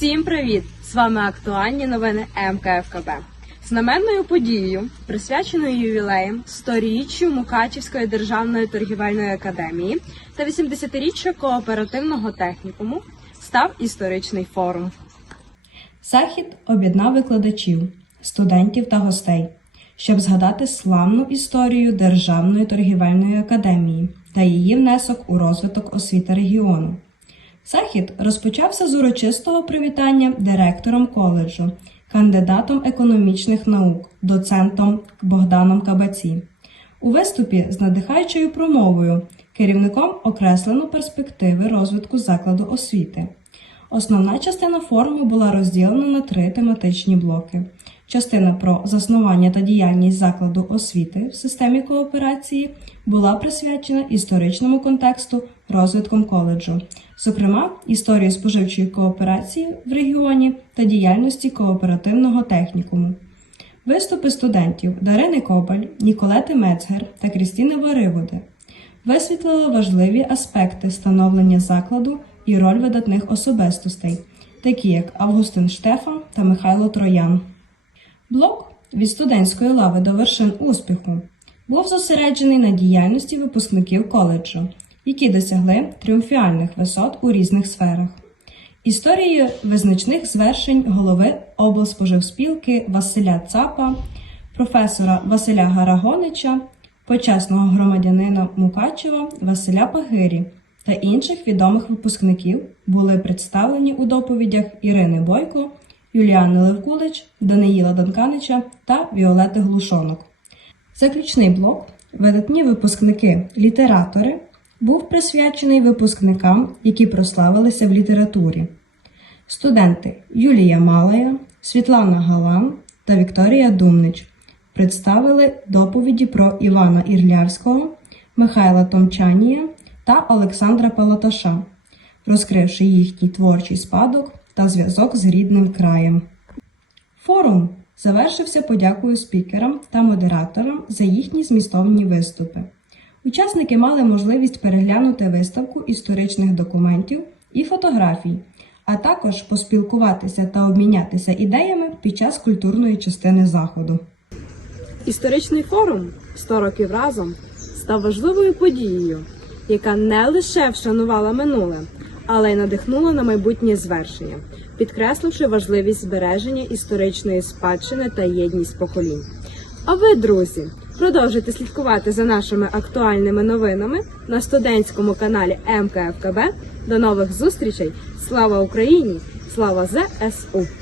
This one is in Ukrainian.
Всім привіт! З вами актуальні новини МКФКБ. Знаменною подією, присвяченою ювілеєм 100-річчю Мукачівської державної торгівельної академії та 80-річчя кооперативного технікуму, став історичний форум. Захід об'єднав викладачів, студентів та гостей, щоб згадати славну історію Державної торгівельної академії та її внесок у розвиток освіти регіону. Захід розпочався з урочистого привітання директором коледжу, кандидатом економічних наук, доцентом Богданом Кабаці. У виступі з надихаючою промовою керівником окреслено перспективи розвитку закладу освіти. Основна частина форуму була розділена на три тематичні блоки: частина про заснування та діяльність закладу освіти в системі кооперації була присвячена історичному контексту розвитком коледжу, зокрема історії споживчої кооперації в регіоні та діяльності кооперативного технікуму. Виступи студентів Дарини Кобаль, Ніколети Мецгер та Крістіни Вариводи висвітлили важливі аспекти становлення закладу і роль видатних особистостей, такі як Августин Штефан та Михайло Троян. Блок від студентської лави до вершин успіху був зосереджений на діяльності випускників коледжу, які досягли тріумфіальних висот у різних сферах. Історією визначних звершень голови облспоживспілки Василя Цапа, професора Василя Гарагонича, почесного громадянина Мукачева Василя Пагирі та інших відомих випускників були представлені у доповідях Ірини Бойко, Юліани Левкулич, Даниїла Данканича та Віолети Глушонок. Заключний блок видатні випускники літератори був присвячений випускникам, які прославилися в літературі. Студенти Юлія Малая, Світлана Галан та Вікторія Думнич представили доповіді про Івана Ірлярського, Михайла Томчанія та Олександра Палаташа, розкривши їхній творчий спадок та зв'язок з рідним краєм. Форум завершився подякою спікерам та модераторам за їхні змістовні виступи. Учасники мали можливість переглянути виставку історичних документів і фотографій, а також поспілкуватися та обмінятися ідеями під час культурної частини заходу. Історичний форум «100 років разом став важливою подією, яка не лише вшанувала минуле, але й надихнула на майбутнє звершення, підкресливши важливість збереження історичної спадщини та єдність поколінь. А ви, друзі, продовжуйте слідкувати за нашими актуальними новинами на студентському каналі МКФКБ. До нових зустрічей! Слава Україні! Слава ЗСУ!